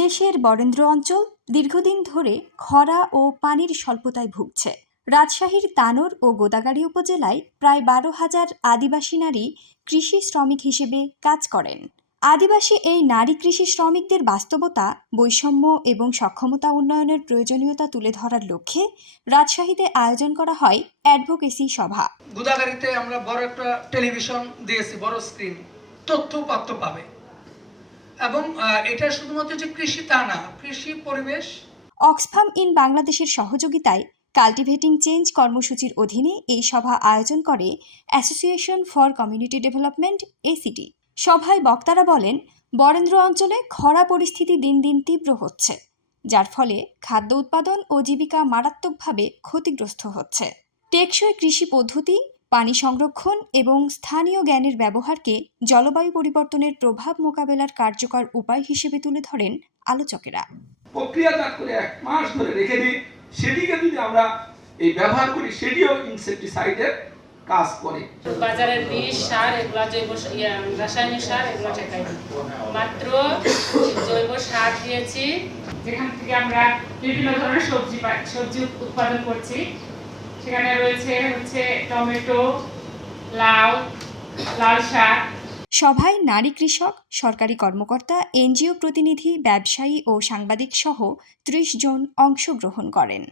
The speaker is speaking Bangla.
দেশের বরেন্দ্র অঞ্চল দীর্ঘদিন ধরে খরা ও পানির স্বল্পতায় ভুগছে। রাজশাহীর তানোর ও গোদাগাড়ী উপজেলায় প্রায় 12,000 আদিবাসী নারী কৃষি শ্রমিক হিসেবে কাজ করেন। আদিবাসী এই নারী কৃষি শ্রমিকদের বাস্তবতা, বৈষম্য এবং সক্ষমতা উন্নয়নের প্রয়োজনীয়তা তুলে ধরার লক্ষ্যে রাজশাহীতে আয়োজন করা হয় অ্যাডভোকেসি সভা। গোদাগাড়ীতে আমরা বড় একটা টেলিভিশন দিয়েছি, বড় স্ক্রিন, তথ্য পাবে। এবং এটা শুধুমাত্র যে কৃষি তা না, কৃষি পরিবেশ। অক্সফাম ইন বাংলাদেশের সহযোগিতায় কাল্টিভেটিং চেঞ্জ কর্মসূচির অধীনে এই সভা আয়োজন করে association for community development ACD. সভায় বক্তারা বলেন, বরেন্দ্র অঞ্চলে খরা পরিস্থিতি দিন দিন তীব্র হচ্ছে, যার ফলে খাদ্য উৎপাদন ও জীবিকা মারাত্মকভাবে ক্ষতিগ্রস্ত হচ্ছে। টেকসই কৃষি পদ্ধতি, পানি সংরক্ষণ এবং স্থানীয় জ্ঞানের ব্যবহারকে জলবায়ু পরিবর্তনের প্রভাব মোকাবেলার কার্যকর উপায় হিসেবে তুলে ধরেন আলোচকেরা। প্রক্রিয়াজাত করে 1 মাস ধরে রেখে দিই, সেটিকে যদি আমরা এই ব্যবহার করি, সেটিও ইনসেক্টিসাইডের কাজ করে। বাজারের বিষ, সার, এগুলো জৈব রাসায়নিক সার এগুলো ঠেকাই মাত্র জৈব সার দিয়েছি, যেখান থেকে আমরা বিভিন্ন ধরনের সবজি উৎপাদন করছি। সেখানে রয়েছে টমেটো, লাল শাক। সভায় নারী কৃষক, সরকারি কর্মকর্তা, এনজিও প্রতিনিধি, ব্যবসায়ী ও সাংবাদিক সহ 30 জন অংশগ্রহণ করেন।